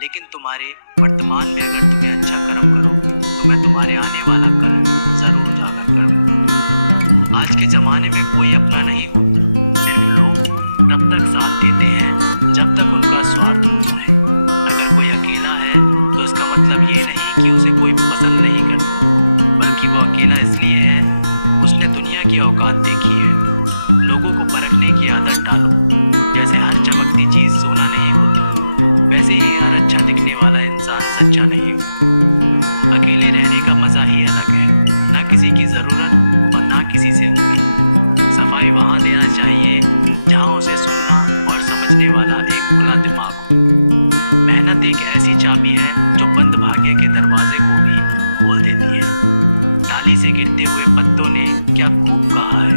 लेकिन तुम्हारे वर्तमान में अगर तुम्हें अच्छा कर्म करोगे तो मैं तुम्हारे आने वाला कल जरूर उजागर करूंगा। आज के जमाने में कोई अपना नहीं होता, सिर्फ लोग तब तक साथ देते हैं जब तक उनका स्वार्थ होता है। अगर कोई अकेला है तो इसका मतलब ये नहीं कि उसे कोई पसंद नहीं करता, बल्कि वो अकेला इसलिए है उसने दुनिया की औकात देखी है। लोगों को परखने की आदत डालो। जैसे हर चमकती चीज सोना नहीं होती, वैसे ही हर अच्छा दिखने वाला इंसान सच्चा नहीं होता। अकेले रहने का मजा ही अलग है, ना किसी की जरूरत और ना किसी से उम्मीद। सफाई वहां देना चाहिए जहां उसे सुनना और समझने वाला एक खुला दिमाग हो। मेहनत एक ऐसी चाबी है जो बंद भाग्य के दरवाजे को भी खोल देती है। डाली से गिरते हुए पत्तों ने क्या खूब कहा है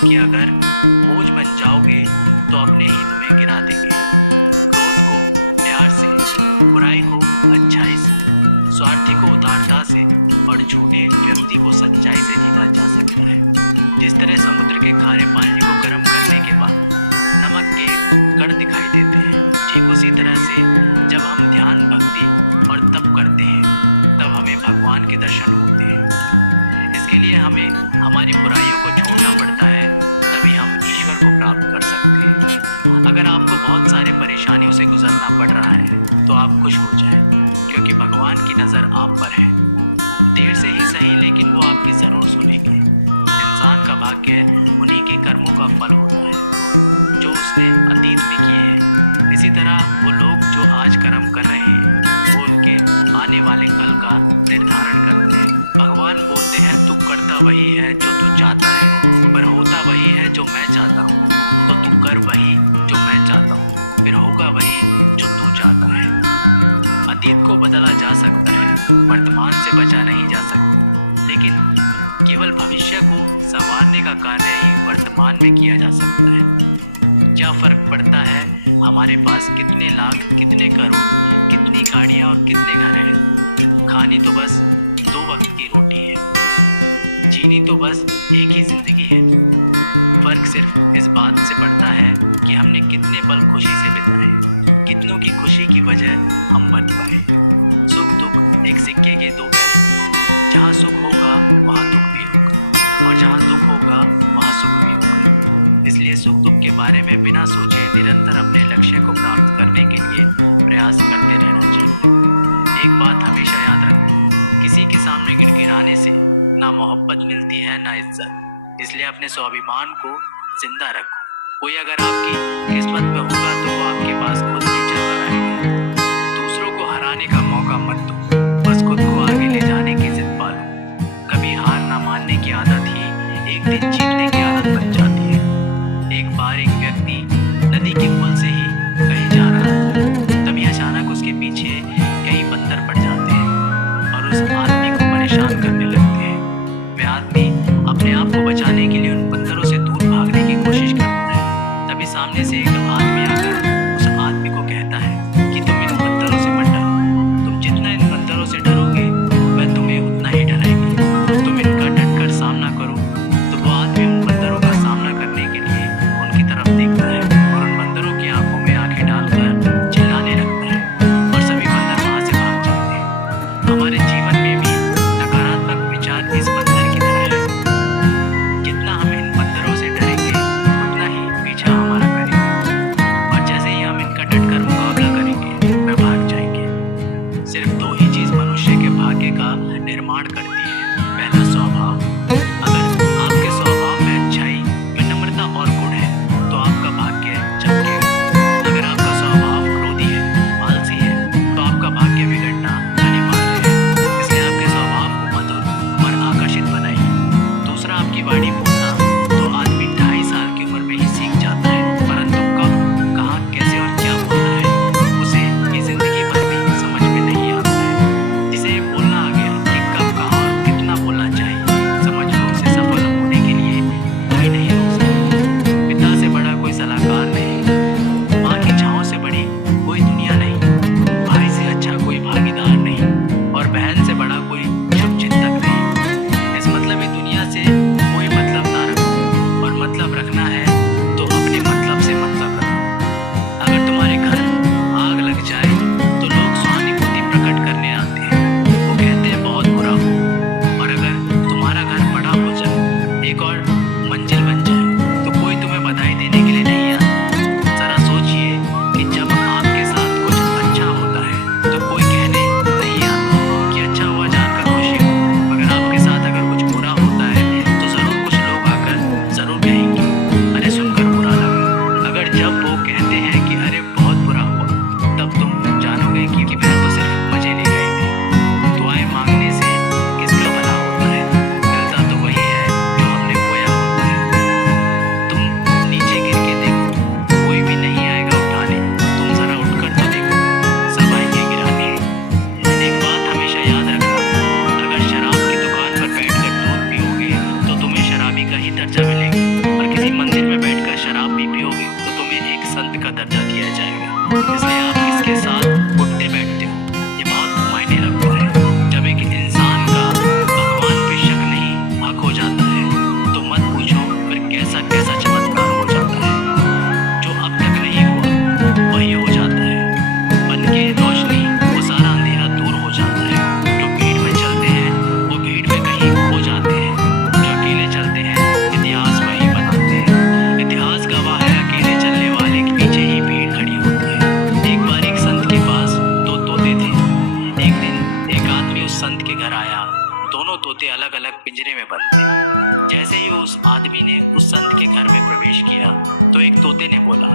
कि अगर बोझ बन जाओगे तो अपने ही तुम्हें गिरा देंगे। क्रोध को प्यार से, बुराई को अच्छाई से, स्वार्थी को उदारता से और झूठे व्यक्ति को सच्चाई से जीता जा सकता है। जिस तरह समुद्र के खारे पानी को गर्म करने के बाद नमक के कण दिखाई देते हैं, ठीक उसी तरह से जब हम ध्यान, भक्ति और तप करते हैं तब हमें भगवान के दर्शन होते हैं। इसके लिए हमें हमारी बुराइयों को छोड़ना पड़ता है, तभी हम ईश्वर को प्राप्त कर सकते हैं। अगर आपको बहुत सारी परेशानियों से गुजरना पड़ रहा है तो आप खुश हो जाएं, क्योंकि भगवान की नज़र आप पर है। देर से ही सही, लेकिन वो आपकी जरूर सुनेंगे। इंसान का भाग्य उन्हीं के कर्मों का फल होता है जो उसने अतीत में किए हैं। इसी तरह वो लोग जो आज कर्म कर रहे हैं वो उनके आने वाले कल का निर्धारण करते हैं। भगवान बोलते हैं तू करता वही है जो तू चाहता है, पर होता वही है जो मैं चाहता हूँ। तो तू कर वही जो मैं चाहता हूँ, फिर होगा वही जो तू चाहता है। अतीत को बदला जा सकता है, वर्तमान से बचा नहीं जा सकता, लेकिन केवल भविष्य को संवारने का कार्य ही वर्तमान में किया जा सकता है। क्या फर्क पड़ता है हमारे पास कितने लाख, कितने करोड़, कितनी गाड़ियां और कितने घर हैं? खानी तो बस 2 वक्त की रोटी है, जीनी तो बस एक ही जिंदगी है। फर्क सिर्फ इस बात से पड़ता है कि हमने कितने पल खुशी से बिताए, कितनों की खुशी की वजह हम बन पाए। सुख दुख एक सिक्के के 2 पहलू, जहाँ सुख होगा वहाँ दुख भी होगा, और जहाँ दुख होगा वहाँ सुख भी होगा। इसलिए सुख दुख के बारे में बिना सोचे निरंतर अपने लक्ष्य को प्राप्त करने के लिए प्रयास करते रहना चाहिए। एक बात हमेशा याद रखो, किसी के सामने गिड़गिड़ाने से ना मोहब्बत मिलती है ना इज्जत। इसलिए अपने स्वाभिमान को जिंदा रखो। कोई अगर आपकी किस्मत में होगा तो वो आपके पास खुद ही चलता रहेगा। दूसरों को हराने का मौका मत दो, बस खुद को आगे ले जाने की जिद पालो। कभी हार ना मानने की आदत ही एक दिन जीतने की आदत बन जाती है। एक बार एक व्यक्ति नदी के पुल से ही कहीं जा रहा था, तभी अचानक उसके पीछे कई बंदर पड़ जाते हैं और उस आदमी को परेशान करने लगते हैं। वह आदमी अपने आप को बचाने के लिए उन बंदरों से दूर भागने की कोशिश करता है। तभी सामने से एक आदमी आकर उस आदमी को कहता है कि तुम इन बंदरों से मत डरो, तुम जितना इन बंदरों से डरोगे वह तुम्हें उतना ही डराएंगे। तुम इनका डटकर सामना करो। तो वो आदमी उन बंदरों का सामना करने के लिए उनकी तरफ देखता है और उन बंदरों की आंखों में आंखें डालकर चिल्लाने लगता है और सभी बंदर वहां से भाग जाते हैं। हमारे जीवन में भी नकारात्मक विचार इस बंदर की तरह है। जितना हम इन बंदरों से डरेंगे उतना ही पीछा हमारा करेंगे, और जैसे ही हम इनका डटकर मुकाबला करेंगे वह भाग जाएंगे। सिर्फ 2 ही चीज मनुष्य के भाग्य का निर्माण करती है। पहला, स्वभाव। अगर आपके स्वभाव में अच्छाई, विनम्रता और गुण है तो आपका भाग्य चमकेगा। अगर आपका स्वभाव क्रोधी है, आलसी है, तो आपका भाग्य बिगड़ना अनिवार्य है। इसलिए आपके स्वभाव को मधुर और आकर्षित बनाइए। दूसरा, आपकी वाणी बोलना तो आदमी 2.5 साल की उम्र में ही सीख जाता है, परंतु कब, कहाँ, कैसे और क्या बोलना है उसे ये जिंदगी भर भी समझ में नहीं आता है। जिसे ये बोलना आ गया कि कब, कहाँ और कितना बोलना चाहिए, समझ लो उसे सफल होने के लिए कोई नहीं रोक सकता। पिता से बड़ा कोई सलाहकार नहीं, माँ की छाँव से बड़ी कोई दुनिया नहीं, भाई से अच्छा कोई भागीदार नहीं, और बहन से बड़ा कोई शुभचिंतक नहीं। इस मतलबी दुनिया से कोई मतलब ना रखो, और मतलब रखना है तो अपने मतलब से मतलब रखो। अगर तुम्हारे घर आग लग जाए तो लोग गए कि वह तो सिर्फ मजे ले रहे थे। दुआएं मांगने से किसका भला होता है, मिलता तो वही है जो हमने बोया होता है। तुम नीचे गिर के देखो, कोई भी नहीं आएगा उठाने, तुम जरा उठकर तो देखो, सब आएंगे गिराने। एक बात हमेशा याद रखना, अगर शराब की दुकान पर बैठकर दूध पियोगे तो तुम्हें शराबी का ही दर्जा मिलेगा, और किसी मंदिर में बैठकर शराब भी पियोगे तो तुम्हें एक संत का दर्जा दिया जाएगा। इसलिए आप किसके साथ उठते बैठते हो ये बहुत मायने रखता है। जब एक इंसान का भगवान पे शक नहीं हक हो जाता है तो मत पूछो फिर कैसा कैसा चमत्कार हो जाता है। जो अब तक नहीं हुआ वही हो जाता है, बन के रोशनी वो सारा अंधेरा दूर हो जाता है। जो भीड़ में चलते हैं वो भीड़ में कहीं खो जाते हैं, जो अकेले चलते हैं इतिहास वही बनाते हैं। इतिहास गवाह है अकेले चलने वाले के पीछे ही भीड़ खड़ी होती है। एक बार एक संत के पास दो तोते थे। एक दिन एक आदमी उस संत के घर आया, दोनों तोते अलग अलग पिंजरे में बंद थे। जैसे ही उस आदमी ने उस संत के घर में प्रवेश किया तो एक तोते ने बोला,